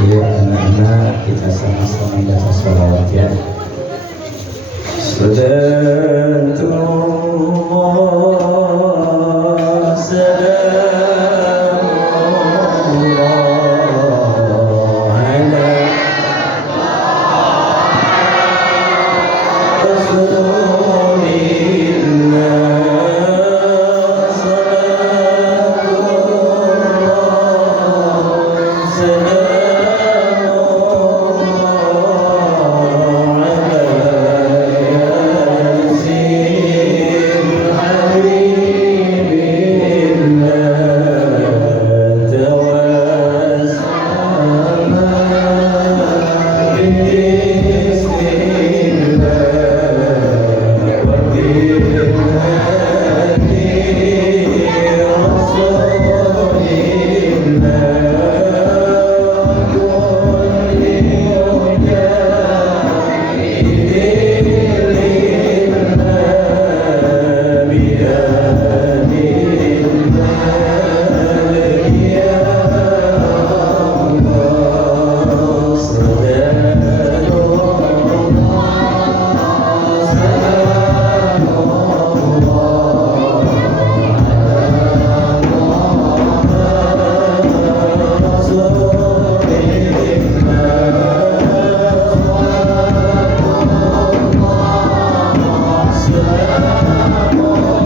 Yuk anak-anak, kita sama-sama baca sholawat ya. Salatullah salamullah ala Rasulillah. Salatullah salamullah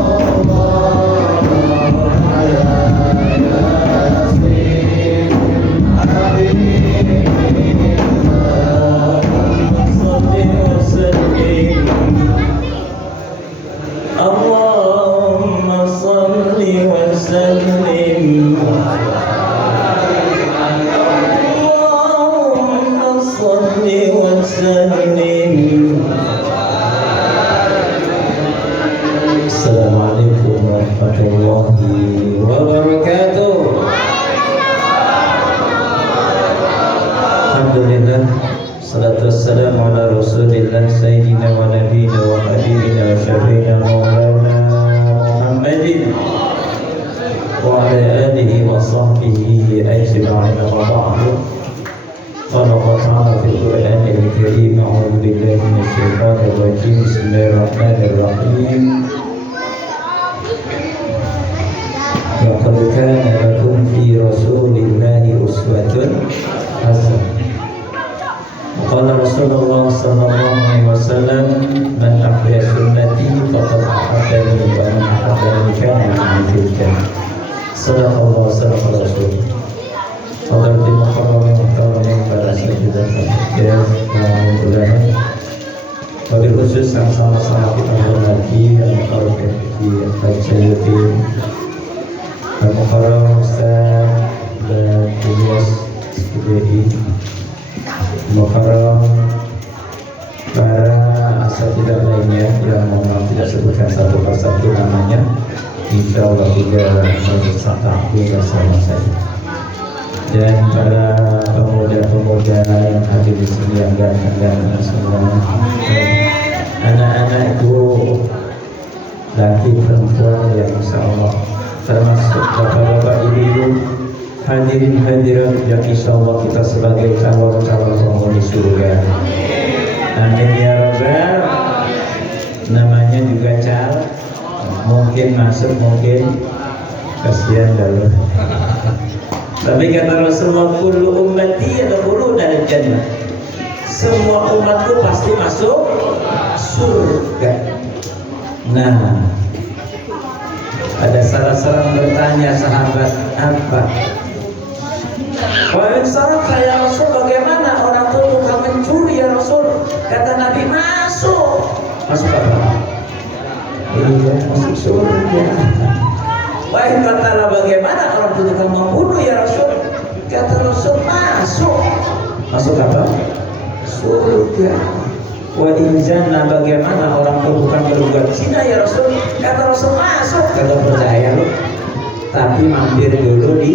ala yasin habibillah tawassama bismillah wa billahi Allahumma salli wa sallim. Allahumma salli wa sallim. Assalamualaikum warahmatullahi wabarakatuh. Alhamdulillah, salatu wassalamu ala rasulillah sayyidina wa nabiyina wa habibina wa syafiina maulana Muhammadin wa ala alihi wa sahbihi ajma'in wa ba'du. Qala Allah ta'ala fil Qur'anil Karim, a'udzu billahi minasy syaithanir rajim. Bismillahirrahmanirrahim. Laqad kana lakum fi rasulillahi uswatun hasanah. Qala Rasulullah sallallahu alaihi wasallam, man ahya sunnati faqad ahabbani wa man ahabbani kana ma'ahu fil jannah. Sadaqallahu sadaqa rasul. Fadlatul mukarramin mukarramin para sahabat dan ulama. Wabil khusus yang sama-sama kita hormati Al-Mukarram Al-Sayyidin Al-Mukarram Ustaz dan Ilyas Sekidai Mukarram para asatidzah lainnya yang mohon tidak sebutkan satu persatu namanya, insya Allah juga bersatu bersama saya, dan para pemuda-pemuda yang hadir di sini yang ganteng-ganteng semua, anak-anakku laki perempuan yang insya Allah termasuk bapak-bapak ibu-ibu, hadirin hadirat yang insya Allah kita sebagai calon-calon penghuni surga. Amin ya rabbal. Namanya juga mungkin masuk, mungkin kasihan dulu. Tapi kata Rasulullah, kullu ummati yadkhuluna al-jannah. Semua umatku pasti masuk surga. Nah, ada salah seorang bertanya sahabat, apa? Wahai sahabat, ya Rasul, bagaimana orang itu tukang mencuri ya Rasul? Kata Nabi, masuk. Masuk apa? Iya, masuk surga. Wahai katalah, bagaimana orang itu tukang membunuh ya Rasul? Kata Rasul, masuk. Masuk apa? Surga. Wa injana, bagaimana orang itu bukan berbuat zina ya Rasul? Kata Rasul, masuk. Kata percaya lu, tapi mampir dulu di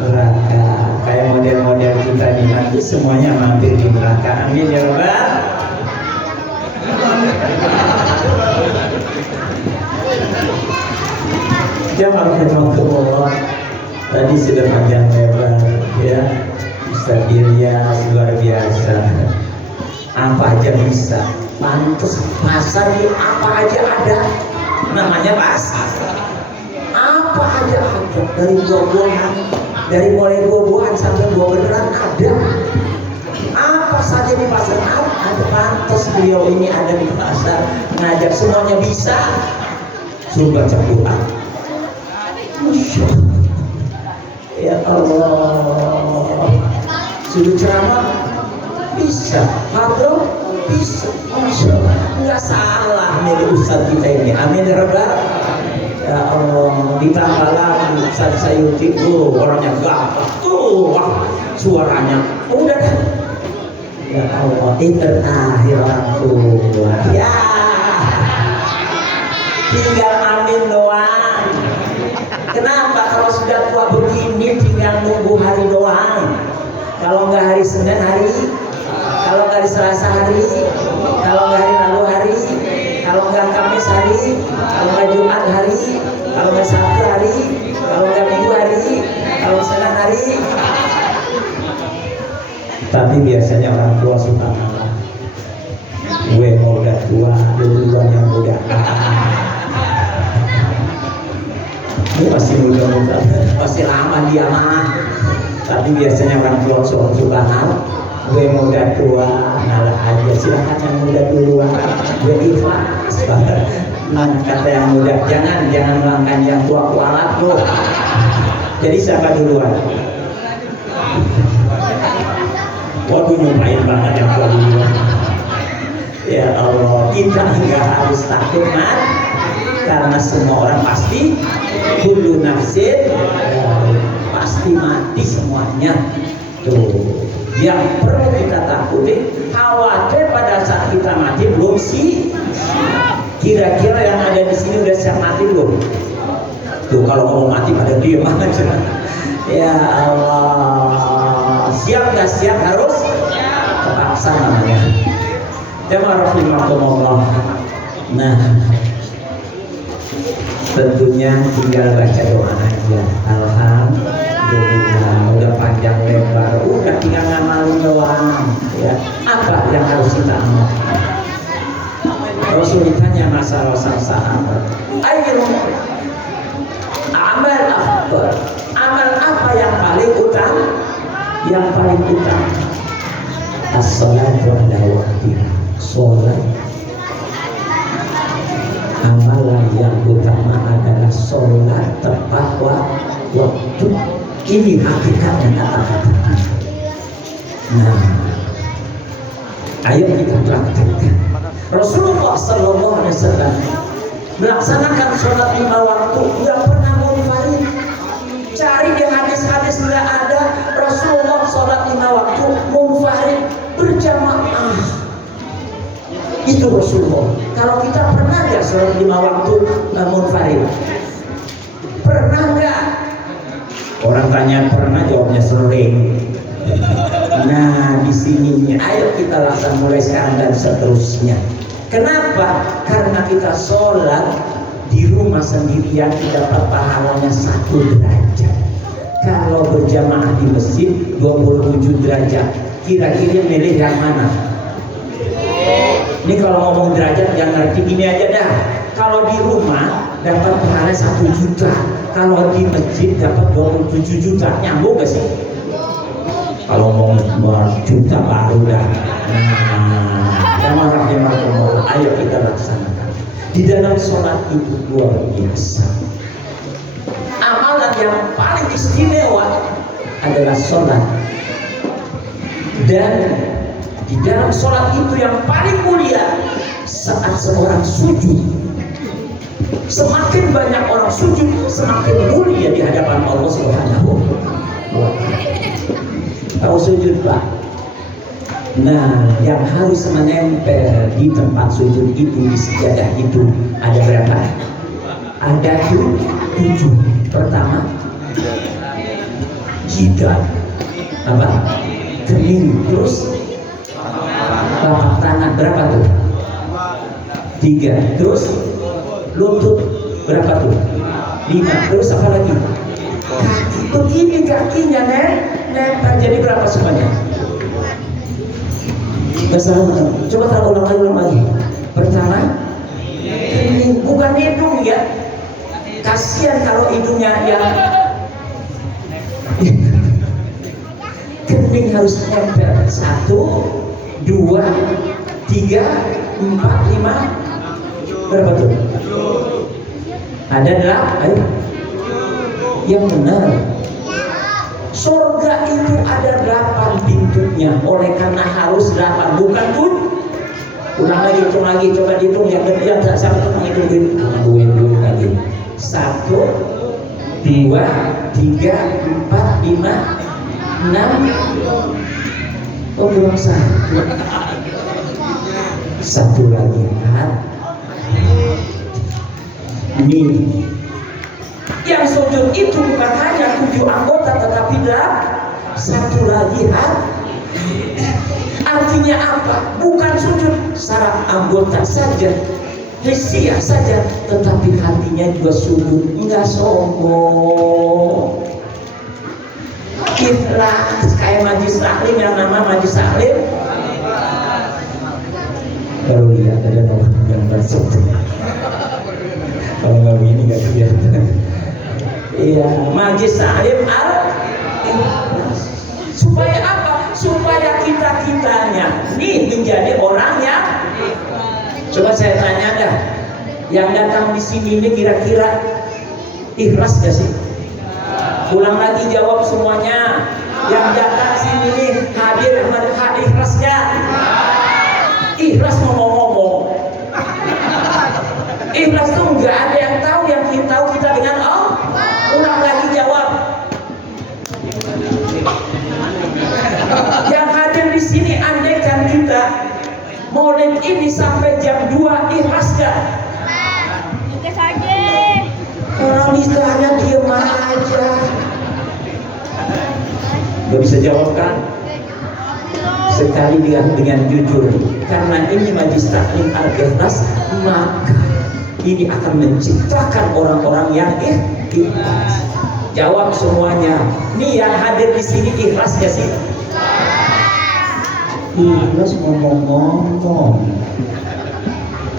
neraka. Kayak model-model kita di nanti semuanya mampir di neraka. Amin ya Rabbal. Jamaah Allah, tadi sudah panjang lebar ya. Ustaz Ilyas luar biasa. Apa aja bisa. Pantes pasar ini apa aja ada. Namanya pasar. Apa aja ada. Dari buah-buahan, dari mulai buah-buahan sampai buah beneran ada. Apa saja di pasar ada. Pantes beliau ini ada di pasar ngajak semuanya bisa. Suruh baca doa. Masya Allah. Ya Allah. Suruh ceramah bisa, hadroh bisa, Masya Allah. Nggak salah milik Ustaz kita ini. Amin ya Rabbal. Ya Allah. Ditambah lagi Ustaz Sayuti orangnya gampang. Wah, suaranya udah dah. Ya Allah, terakhir orang tua. Ya, tinggal amin doang. Kenapa kalau sudah tua begini tinggal nunggu hari doang? Kalau nggak hari Senin hari, kalau nggak hari Selasa hari, kalau nggak hari Rabu hari, kalau nggak Kamis hari, kalau nggak Jumat hari, kalau nggak Sabtu hari, kalau nggak Minggu hari, kalau Senin hari. Tapi biasanya orang tua suka ngalah. Gue mau udah tua, duluan yang muda. Ini masih muda-muda, masih lama dia mah. Tapi biasanya orang tua suka ngalah. Gue mau udah tua, ngalah aja. Silakan yang muda duluan. Gue ikhlas banget. Mana kata yang muda, jangan melangkan yang tua kualat loh. Jadi siapa duluan? Waduh, nyumpain banget yang tua duluan. Ya Allah, kita nggak harus takut man, karena semua orang pasti kullu nafsin pasti mati semuanya. Tuh, yang perlu kita takuti, khawatir pada saat kita mati belum sih. Kira-kira yang ada di sini udah siap mati belum? Tuh, kalau mau mati pada diem aja. Ya Allah, siap nggak siap harus terpaksa namanya. Jamaah rahimakumullah. Nah, tentunya tinggal baca doa aja. Alhamdulillah, udah panjang lebar, udah tinggal ngamalin doang. Ya, apa yang harus kita amal? Rasul ditanya masalah sahabat. Ayo, amal afdal. Amal apa yang paling utama? Yang paling utama as-salatu ala waqtiha. Sholat. Amalan yang utama adalah sholat tepat waktu. Ini hakikatnya kata-kata. Nah, ayo kita praktekkan. Rasulullah Sallallahu Alaihi Wasallam melaksanakan sholat 5 waktu, nggak pernah munfarid. Cari di hadis-hadis nggak ada Rasulullah sholat 5 waktu munfarid berjamaah. Itu Rasulullah. Kalau kita pernah nggak sholat 5 waktu munfarid? Pernah nggak? Orang tanya pernah, jawabnya sering. Nah, di sininya ayo kita laksanakan mulai sekarang dan seterusnya. Kenapa? Karena kita sholat di rumah sendirian dapat pahalanya 1 derajat. Kalau berjamaah di masjid 27 derajat. Kira-kira milih yang mana? Ini kalau ngomong derajat jangan ngerti, gini aja dah. Kalau di rumah dapat pahala 1 juta. Kalau di masjid dapat 27 juta. Nyambung gak sih? Kalau mau juta baru dah. Nah, ayo kita laksanakan. Di dalam sholat itu luar biasa. Amalan yang paling istimewa adalah sholat. Dan di dalam sholat itu yang paling mulia saat seorang sujud. Semakin banyak orang sujud, semakin mulia di hadapan Allah Subhanahu wa Ta'ala. Tahu sujud Pak? Nah, yang harus menempel di tempat sujud itu, di sejadah itu ada berapa? Ada 7. Pertama, jidat. Apa? Kening. Terus telapak tangan. Berapa tuh? 3. Terus lutut. Berapa tuh? 5. Terus apa lagi? Begini kakinya, Nek. lempar jadi berapa semuanya? Masalah, coba taruh ulang lagi. Pertama, kening, bukan hidung ya. Kasihan kalau hidungnya yang kening harus nempel 1, 2, 3, 4, 5. Berapa tuh? Ada 8. Ayo. Yang benar. Surga itu ada 8 pintunya. Oleh karena harus 8, bukan pun. Ulang lagi, hitung lagi, coba dihitung yang gede yang tak sama tukang hitung dulu lagi. 1, 2, 3, 4, 5, 6. Oh belum 1. 1 lagi kan? Nih. Yang sujud itu bukan hanya 7 anggota tetapi 1 lagi hati. Artinya apa? Bukan sujud secara anggota saja, hisia saja, tetapi hatinya juga sujud. Enggak sombong, ikhlas kayak majlis taklim, yang nama majlis taklim. Baru lihat ada nomor yang bersatu. Kalau nggak begini nggak kelihatan. Iya, majlis taklim supaya apa? Supaya kita-kitanya nih menjadi orang yang. Coba saya tanya dah, yang datang di sini ini kira-kira ikhlas gak sih? Ulang lagi jawab semuanya. Yang datang sini nih hadir ikhlas gak? Ikhlas ngomong-ngomong. Ikhlas tuh nggak ada yang tahu, yang kita tahu kita dengan Allah. Ulang lagi jawab. Yang hadir di sini, andaikan kita maulid ini sampai jam 2, ikhlas gak? Ikhlas aja. Orang nikahnya diem aja. Gak bisa jawab kan? Sekali dengan jujur, karena ini majlis taklim al-ikhlas, maka ini akan menciptakan orang-orang yang ikhlas. Jawab semuanya. Nih yang hadir di sini ikhlas gak sih? Ikhlas ngomong-ngomong.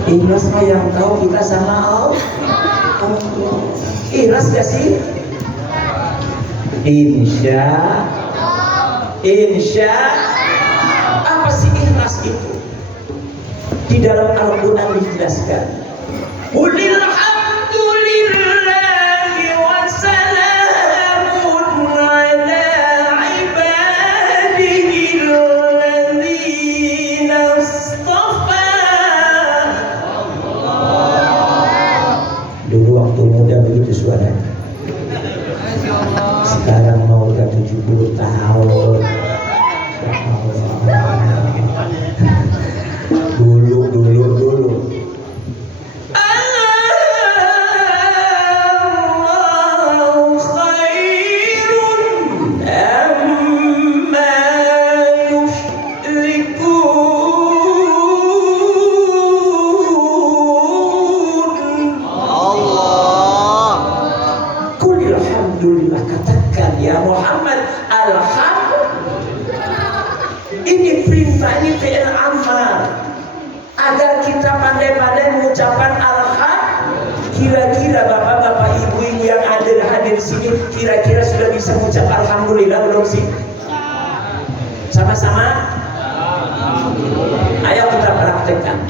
Ikhlas mah yang tahu kita sama Allah. Ikhlas gak sih? Insya. Apa sih ikhlas itu? Di dalam Al-Quran dijelaskan. Alhamdulillahi wa salamun ala ibadihi alladzina istafa. Dulu waktu muda begitu suaranya. Sekarang mau ke 70 tahun. Dulu. Allahu khairun amma yusyrikun. Allah. Qul alhamdulillah, katakan ya Muhammad, alhamdulillah. Ini perintah, ini fi'il amal. Agar kita pandai-pandai mengucapkan alhamdulillah. Kira-kira bapak-bapak ibu-ibu yang hadir di sini, kira-kira sudah bisa mengucap alhamdulillah belum sih? Sama-sama. Ayo kita praktekkan.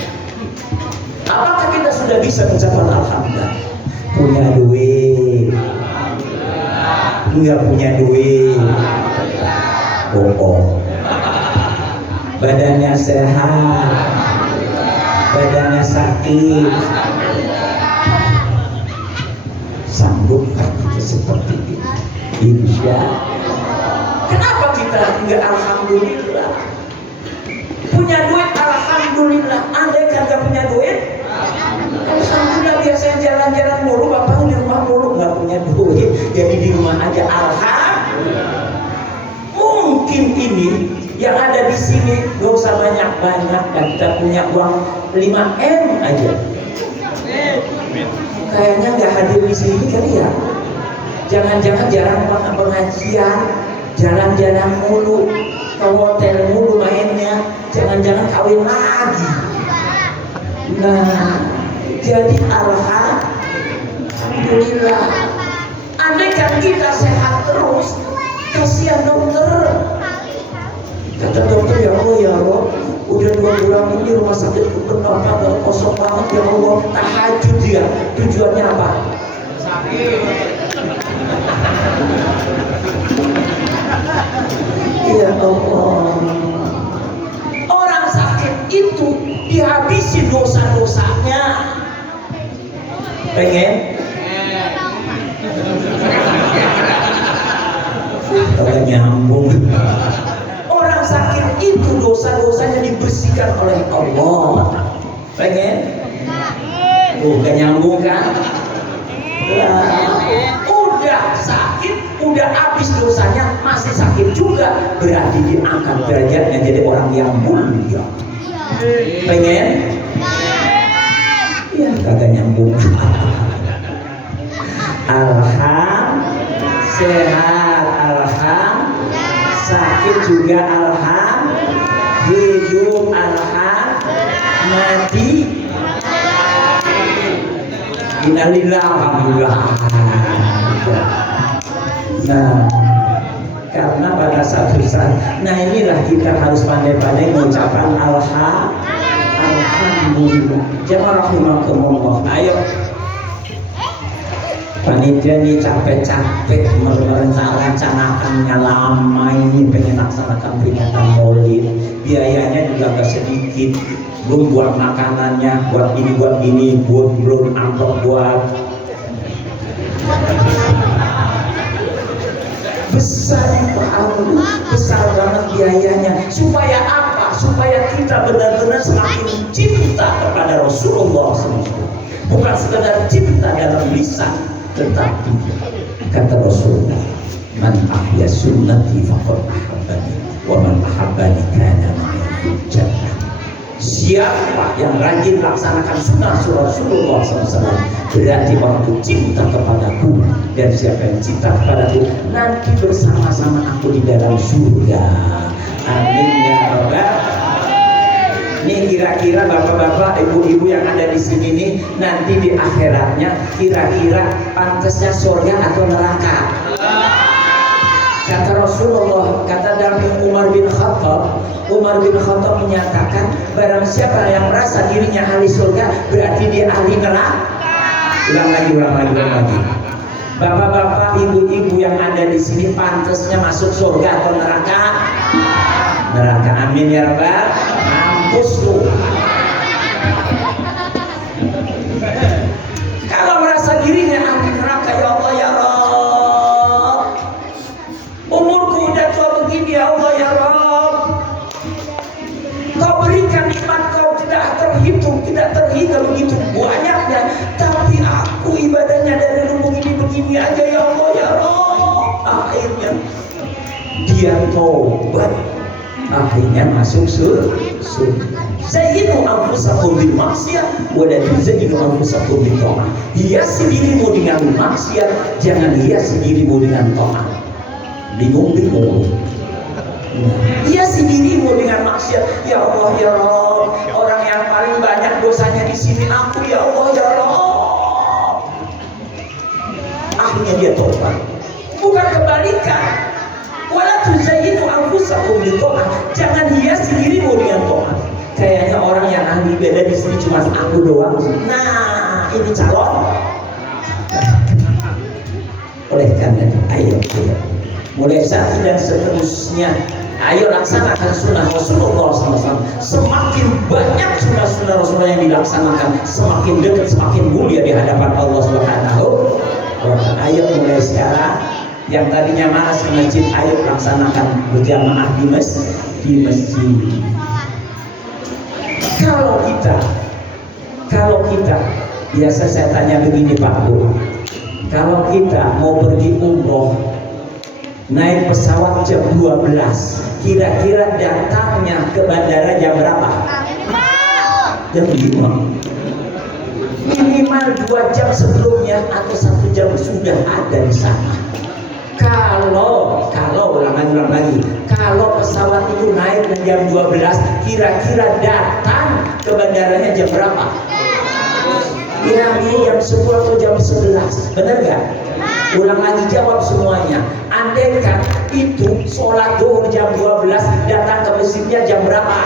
Apakah kita sudah bisa mengucapkan alhamdulillah? Punya duit? Enggak punya duit? Bohong. Badannya sehat, badannya sakit, sanggupkah kita seperti ini? Insya. Kenapa kita enggak alhamdulillah? Punya duit alhamdulillah. Andai kagak punya duit, alhamdulillah. Biasanya jalan-jalan mulu, bapak di rumah mulu, nggak punya duit, jadi di rumah aja alhamdulillah. Mungkin ini yang ada di sini gak usah banyak-banyak, dan kita punya uang 5M aja. Kayaknya nggak hadir di sini kali ya. Jangan-jangan jarang pengajian, jalan-jalan mulu, ke hotel mulu mainnya, jangan-jangan kawin lagi. Nah, jadi alhamdulillah. Andai kan kita sehat terus, kasihan dokter. Kata dokter, ya Allah ya Allah, udah 2 bulan ini rumah sakit penuh banget, kosong banget ya Allah. Tahajud dia, tujuannya apa? Ya Allah, orang sakit itu dihabisi dosa-dosanya. Pengen? Kagak nyambung. Orang sakit itu dosa-dosanya dibersihkan oleh Allah. Pengen? Gak nyambung kan? Udah sakit, udah habis dosanya, masih sakit juga, berarti diangkat derajatnya jadi orang yang mulia. Pengen? Ya kagak nyambung. Sehat, sakit juga hidup mati. Innalillah, alhamdulillah. Nah, karena pada satu saat, nah inilah kita harus pandai-pandai mengucapkan alhamdulillah. Jamaah rahimakumullah. Ayo, panitia ini capek-capek merencanakannya lama ini, pengen laksanakan peringatan Maulid, biayanya juga gak sedikit, belum buat makanannya, buat ini, belum amplop buat besar banget biayanya. Supaya apa? Supaya kita benar-benar semakin cinta kepada Rasulullah SAW. Bukan sekedar cinta dalam lisan, tetapi kata Rasulullah, man ahya sunnati faqad ahabbani wa man ahabbani kana ma'i fil jannah. Siapa yang rajin laksanakan sunnah Rasulullah SAW, berarti orang itu cinta kepadaku, dan siapa yang cinta kepadaku nanti bersama-sama aku di dalam surga. Amin ya rabbal. Ini kira-kira bapak-bapak, ibu-ibu yang ada di sini nih, nanti di akhiratnya kira-kira pantasnya surga atau neraka? Kata Rasulullah, kata dari Umar bin Khattab menyatakan, barang siapa yang merasa dirinya ahli surga, berarti dia ahli neraka. Ulang lagi. Bapak-bapak, ibu-ibu yang ada di sini, pantasnya masuk surga atau neraka? Neraka. Amin ya rabbal. Mampus lu. Kalau merasa dirinya ahli neraka, ya Allah ya Rabb, umurku udah tua begini ya Allah ya Rabb, Kau berikan nikmat Kau tidak terhitung, tidak terhingga begitu banyaknya, tapi aku ibadahnya dari dulu begini aja ya Allah ya Rabb. Akhirnya dia taubat, akhirnya masuk surga. Zayyinu anfusakum bil maksiat wa la tuzayyinu anfusakum bil ta'ah. Hiasi dirimu dengan maksiat, jangan hiasi dirimu dengan taat. Bingung. Hiasi dirimu dengan maksiat. Ya Allah ya Rabb, orang yang paling banyak dosanya di sini aku ya Allah ya Rabb. Akhirnya dia taubat. Bukan kebalikan. Wala tuzayyinu anfusakum bil ta'ah. Jangan hiasi dirimu dengan taat. Kayaknya orang yang ahli ibadah di sini cuma aku doang. Nah, ini calon. Oleh karena itu, ayo mulai saat ini dan seterusnya, ayo laksanakan sunnah Rasulullah SAW. Semakin banyak sunnah Rasulullah yang dilaksanakan, semakin dekat, semakin mulia di hadapan Allah Subhanahu wa Ta'ala. Ayo mulai sekarang, yang tadinya malas ke masjid, ayo laksanakan berjamaah di masjid. Kalau kita biasa saya tanya begini Pak Bu, kalau kita mau pergi umroh naik pesawat jam 12, kira-kira datangnya ke bandara jam berapa? Jam 5. Minimal 2 jam sebelumnya atau 1 jam sudah ada di sana. Kalau ulang lagi, kalau pesawat itu naik jam 12, kira-kira datang ke bandaranya jam berapa? Kira-kira jam 10 atau jam 11, benar nggak? Ulang lagi, jawab semuanya. Andaikan itu sholat zuhur jam 12, datang ke masjidnya jam berapa?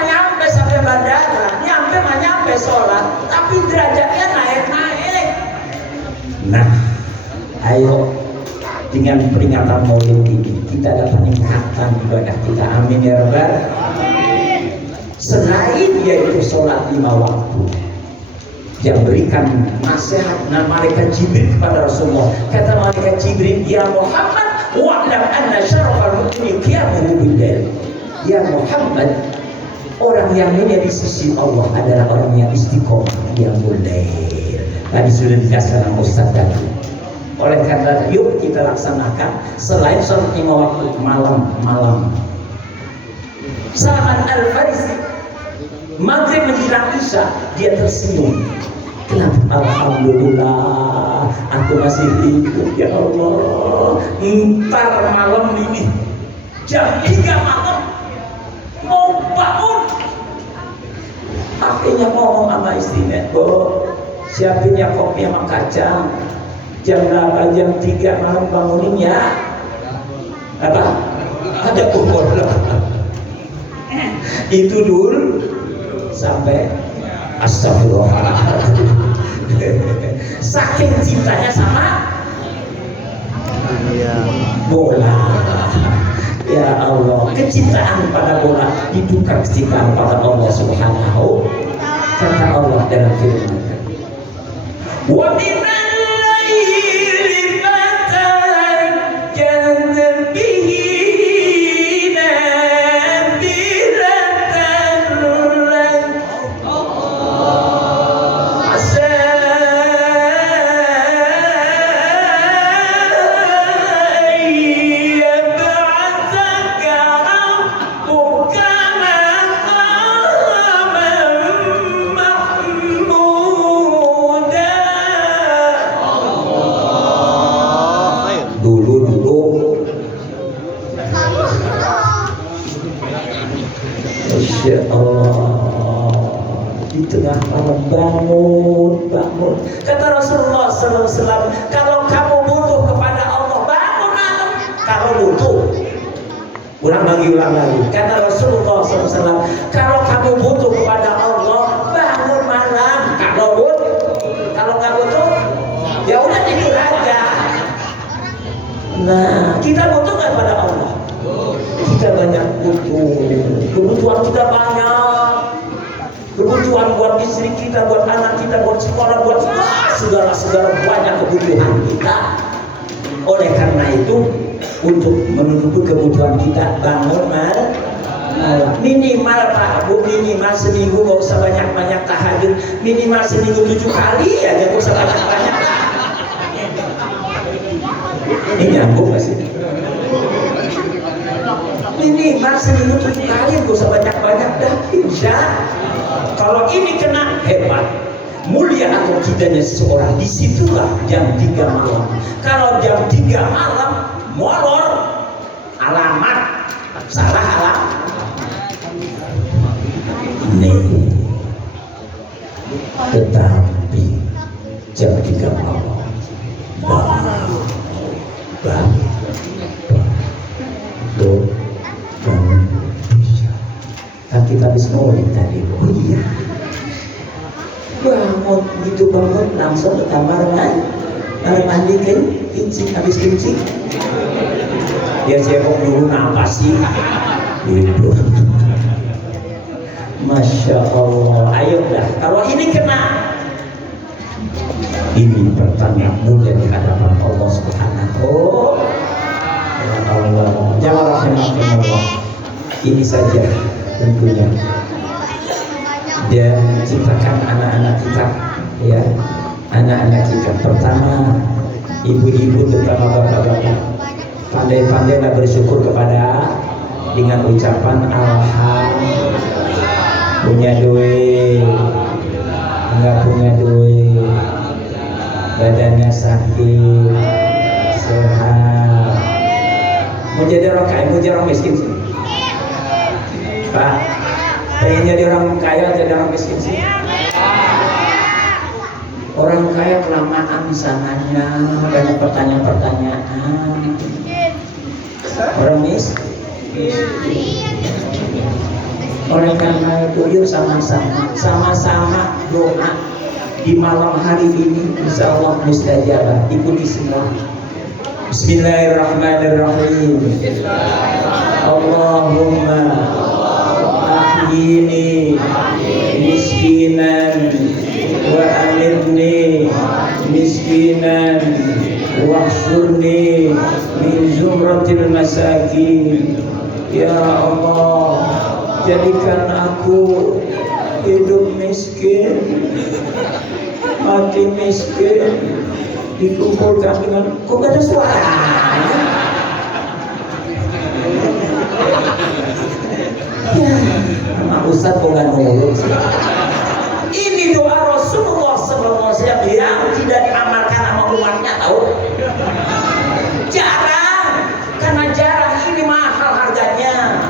Nyampe sampai bandara, nyampe sholat, tapi derajatnya naik. Nah, ayo dengan peringatan Maulid ini kita dapat meningkatkan ibadah kita. Amin ya rabbal. Selain yaitu sholat 5 waktu, yang berikan nasihat malaikat Jibril kepada Rasulullah. Kata malaikat Jibril, ya Muhammad, wa'lam anna syarafal mu'min qiyamuhu bil-lail. Ya Muhammad, orang yang mulia di sisi Allah adalah orang yang istiqomah qiyamul lail. Tadi sudah dikasih sama Ustaz tadi. Oleh karena yuk kita laksanakan selain sholat 5 waktu malam. Salman Al-Farisi maghrib menjelang isya dia tersenyum. Kenapa? Alhamdulillah aku masih hidup ya Allah. Ntar malam ini jam 3 malam mau bangun, akhirnya ngomong sama istrinya, siapin ya kopi sama kacang. Jam berapa? Jam 3 malam bangunin ya. Apa? Ada kubur. Itu dulu sampai astagfirullah. Saking cintanya sama bola. Ya Allah, kecintaan pada bola ditukar kecintaan pada Allah Subhanahu. Kata Allah dalam firman-Nya, wa minal laili fatahajjat bihi nafilatan lak asa yab'athaka rabbuka maqaman mahmuda. Dulu Masya Allah, di tengah malam bangun. Kata Rasulullah SAW, kalau kamu butuh kepada Allah bangun malam. Kalau butuh, ulang lagi. Kata Rasulullah SAW, kalau kamu butuh kepada Allah bangun malam. Kalau nggak butuh, ya udah tidur aja. Nah, kita butuh nggak pada Allah? Kita banyak butuh. Kebutuhan kita banyak. Kebutuhan buat istri kita, buat anak kita, buat sekolah, buat segala banyak kebutuhan kita. Oleh karena itu, untuk menutupi kebutuhan kita bangun malam. Minimal Pak Bu, minimal seminggu nggak usah banyak tahajud. Minimal seminggu 7 kali aja, nggak usah banyak. Ini nyambung nggak sih? Minimal seminggu 7 kali, nggak usah banyak dah. Insya kalau ini kena hebat, mulia atau tidaknya seseorang, disitulah jam 3 malam. Kalau jam 3 malam molor, alamat salah alamat. Nih, tetapi jam 3 malam kan kita habis maulid tadi. Oh iya, bangun gitu, bangun langsung ke kamar mandi kencing, habis kencing dia cebok dulu, apa sih gitu. Masya Allah. Ayo dah, kalau ini kena, ini pertanyaan mulia di hadapan Allah Subhanahu wa ta'ala. Jangan rahimahumullah. Ini saja tentunya, dan ciptakan anak-anak kita, ya, anak-anak kita. Pertama, ibu-ibu terutama bapak-bapak, pandai-pandailah bersyukur kepada dengan ucapan alhamdulillah. Punya duit, nggak punya duit, badannya sakit, sehat. Mau jadi orang kaya, mau jadi orang miskin sih? Pak, pengen jadi orang kaya, jadi orang miskin sih? Orang kaya kelamaan di sananya, banyak pertanyaan-pertanyaan. Orang miskin. Oleh karena itu, yuk sama-sama doa di malam hari ini, insya Allah mustajabah. Ikuti semua. Bismillahirrahmanirrahim. Allahumma ahyini miskinan wa amirni miskinan wahsyurni min zumratil masakin. Ya Allah, jadikan aku hidup miskin, mati miskin, dikumpulkan dengan, kok gak ada suaranya? Ya, sama Ustaz kok gak nurut sih? Ini doa Rasulullah SAW yang tidak diamalkan sama umatnya, tahu? Jarang, karena jarang, ini mahal harganya.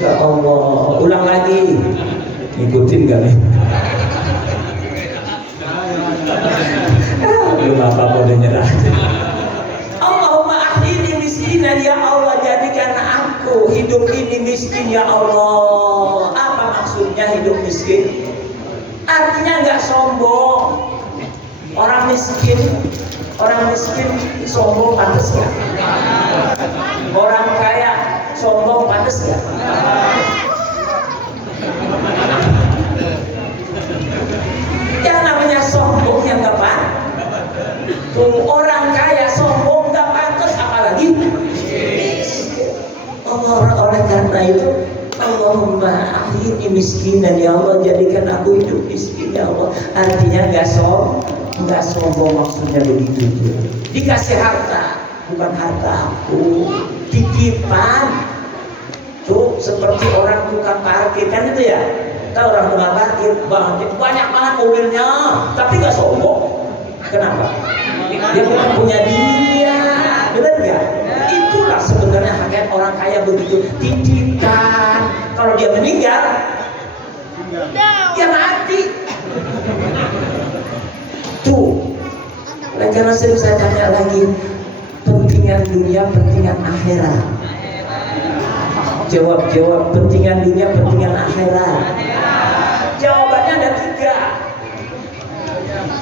Ya Allah, ulang lagi. Ngikutin gak nih? Belum apa-apa udah nyerah. Allahumma ahyini miskinan, ya Allah, jadikan aku hidup ini miskin, ya Allah. Apa maksudnya hidup miskin? Artinya nggak sombong. Orang miskin sombong pantas gak? Orang kaya sombong pantas gak? Yang namanya sombong yang gak pantas. Tuh, orang kaya sombong gak pantas, apalagi Allah. Oleh karena itu, Allahumma ahyini miskinan, ya Allah, jadikan aku hidup miskin, ya Allah. Artinya nggak sombong, maksudnya begitu. Dikasih harta, bukan harta aku, titipan. Tuh, seperti orang tukang parkir kan itu ya. Tahu orang tukang parkir, banyak banget mobilnya, tapi nggak sombong. Kenapa? Dia bukan punya dia, benar nggak? Itulah sebenarnya hakikat orang kaya begitu, titipan. Kalau dia meninggal, ya mati. Tuh, karena sering saya tanya lagi, pentingan dunia, pentingan akhirat. Jawab, pentingan dunia, pentingan akhirat. Jawabannya ada 3.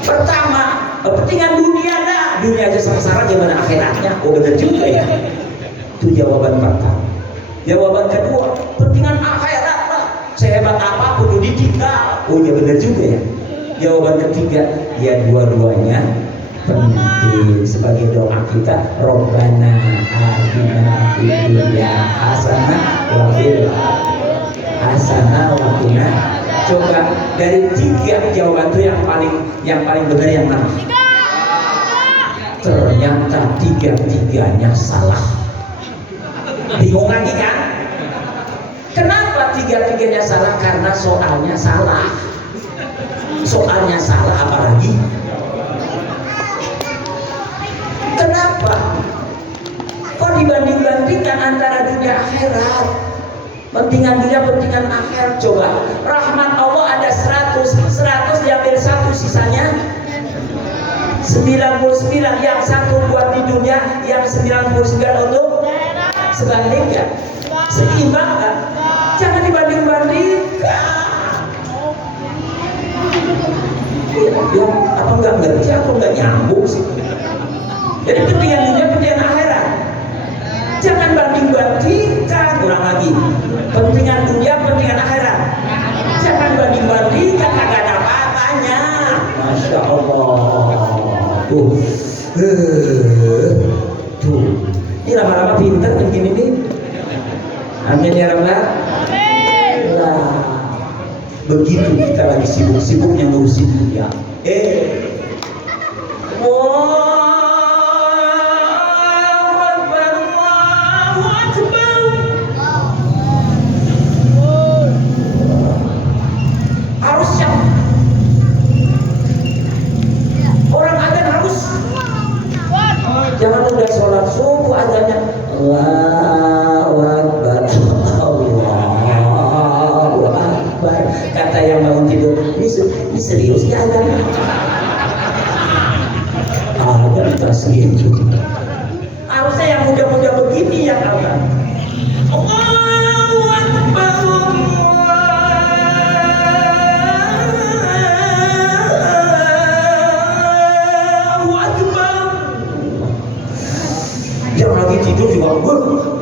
Pertama, pentingan dunia dah, dunia aja sengsara, gimana akhiratnya? Oh, benar juga ya. Itu jawaban pertama. Jawaban kedua, pentingan akhirat lah, sehebat apapun ditinggal. Oh, ya benar juga ya. Jawaban ketiga, ya dua-duanya penting. Sebagai doa kita, Robbana atina fid dunya hasanah wa fil hasanah wa qina. Coba dari 3 jawaban itu yang paling benar yang mana? Ternyata 3-tiganya salah. Bingung lagi kan? Kenapa 3-tiganya salah? Karena soalnya salah. Soalnya salah apalagi? Kenapa? Kok dibanding-bandingkan antara dunia akhirat? Pentingan dunia, pentingan akhirat. Coba, rahmat Allah ada 100 diambil 1, sisanya 99. Yang 1 buat di dunia, yang 99 untuk sebanding ya? Seimbang kan? Jangan dibanding-bandingkan. Ya, apa nggak ngerti, aku nggak nyambung sih. Jadi pentingan dunia, pentingan akhirat. Jangan banding-bandingkan. Ulang lagi, pentingan dunia, pentingan akhirat. Jangan banding-bandingkan, kagak ada apa-apanya. Masya Allah. Tuh, ini lama-lama pintar begini nih. Amin ya Rabbal. Lah, begitu kita lagi sibuk-sibuknya ngurusin dunia. Jangan udah sholat subuh adanya Allahu Akbar, Allahu Akbar. Kata yang bangun tidur, ini serius ya azan? Ada tas gitu. Harusnya yang muda-muda begini yang azan. Allahu Akbar, Allahu Akbar. Yang lagi tidur juga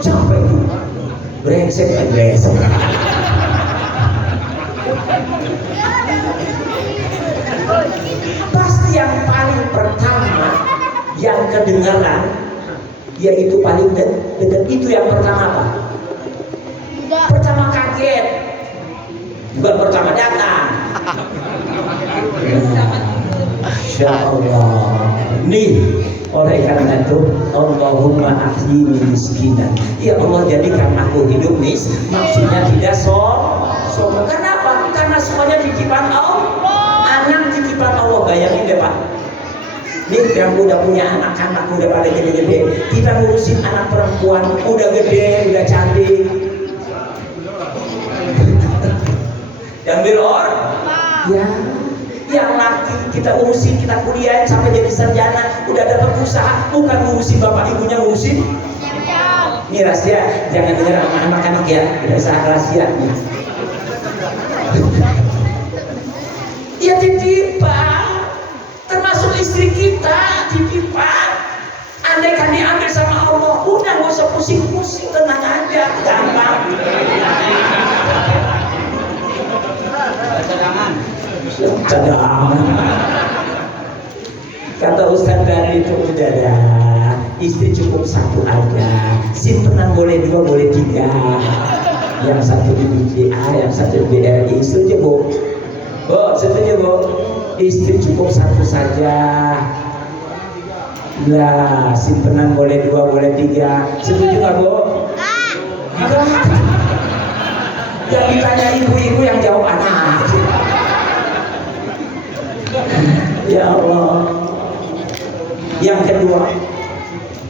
capek tuh. Brengsek. Pasti yang paling pertama yang kedengaran yaitu paling dekat itu yang pertama apa? Pertama kaget, bukan pertama datang. Masya Allah. Nih, oleh karena itu Allahumma ahyini miskinan. Ya Allah, jadikan aku hidup maksudnya tidak sombong. Kenapa? Karena semuanya titipan Allah. Anak titipan Allah. Bayangin deh Pak, nih yang udah punya anak-anak udah pada gede-gede, kita ngurusin anak perempuan udah gede, udah cantik. Yang belor, ya, yang laki kita urusin, kita kuliah sampai jadi sarjana, udah dapat usaha, bukan ngurusin bapak ibunya, ngurusin. Ini rahasia, jangan dengar sama anak-anak ya, tidak usah rahasia. Ya titipan, termasuk istri kita titipan. Andai kan diambil sama Allah, udah nggak usah pusing-pusing, tenang aja, gampang. Cadangan. Kata Ustaz dari itu udah dah, istri cukup satu aja, simpenan boleh 2 boleh 3, yang satu di BCA, yang satu di BRI. Setuju Bu? Bu, setuju Bu? Istri cukup satu saja. Lah, simpenan boleh 2 boleh 3. Setuju nggak Bu? Enggak. Yang ditanya ibu-ibu yang jawab anak. Ya Allah. Yang kedua,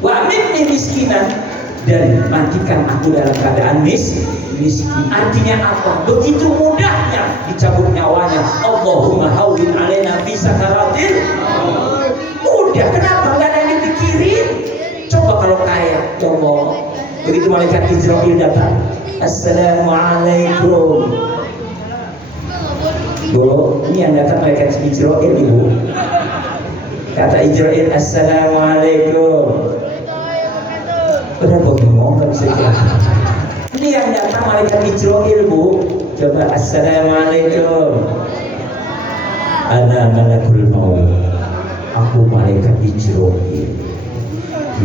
wa minni miskinan, dan matikan aku dalam keadaan miskin. Artinya apa? Begitu mudahnya dicabut nyawanya. Allahumma hawwin alaina fi sakaratil. Mudah, kenapa? Enggak ada yang dipikirin. Coba kalau kaya, coba begitu malaikat Israil datang, Assalamualaikum. Bu, ini yang datang malaikat Israil Ibu. Kata Israil, Assalamualaikum. Udah ngomong nggak bisa jelas. Ini yang datang malaikat Israil Bu. Coba Assalamualaikum. Ana malakul maut. Aku malaikat Israil.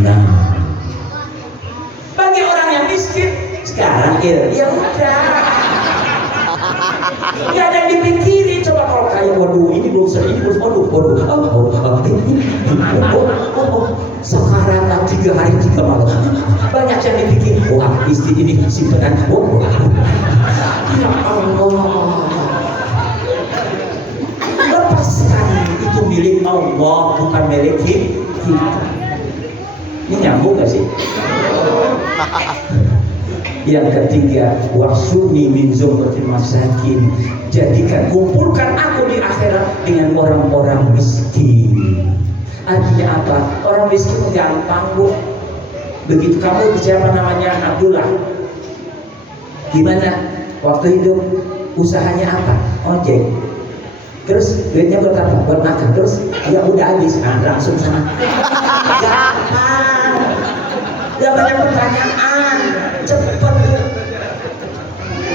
Nah, bagi orang yang miskin sekarang ya udah. Gak ada yang dipikirin. Coba kalau kayak waduh ini belum ini belum waduh sekarang 3 hari 3 malam banyak yang dipikirin. Wah istri ini simpenan. Ya Allah, lepaskan, itu milik Allah bukan milik kita. Ini nyambung gak sih? Yang ketiga, wahsuni min zumratil masakin, jadikan, kumpulkan aku di akhirat dengan orang-orang miskin. Artinya apa? Orang miskin gampang Bu. Begitu kamu siapa namanya Abdullah, gimana waktu hidup usahanya apa? Ojek. Terus duitnya buat apa? Buat makan. Terus ya udah habis, langsung sana. Gampang. Gak banyak pertanyaan, cepet.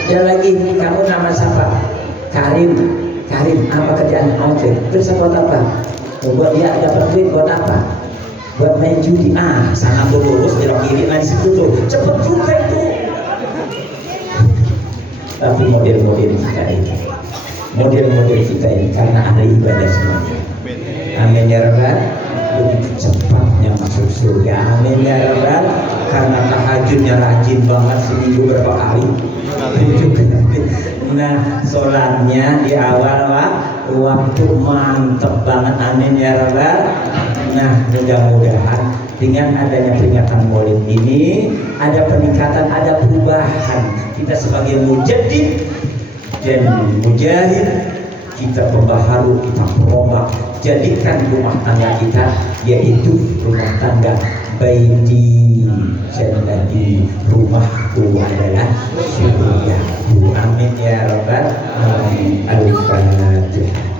Dan lagi, kamu nama siapa? Karim, apa kerjaan? Ojek. Terus buat apa? Buat dia dapat duit buat apa? Buat main judi. Sana tuh lurus, belok kiri, di situ tuh. Cepet juga itu. Tapi model-model kita ini karena ahli ibadah semuanya. Amin ya Rabbal. Begitu cepatnya masuk surga. Amin ya Rabbal. Karena tahajudnya rajin banget, seminggu berapa kali. Nah, sholatnya di awal waktu mantep banget. Amin ya Rabbal. Nah, mudah-mudahan dengan adanya peringatan Maulid ini ada peningkatan, ada perubahan. Kita sebagai mujaddid dan mujahid, kita pembaharu, kita perombak, jadikan rumah tangga kita yaitu rumah tangga baiti jannati, rumahku adalah surgaku. Amin ya rabbal alamin. Al-Fatihah.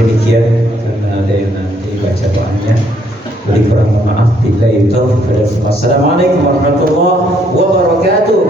Demikian karena ada yang nanti baca doanya. Beri kurang mohon maaf. Billahi taufiq. Wassalamualaikum warahmatullahi wabarakatuh.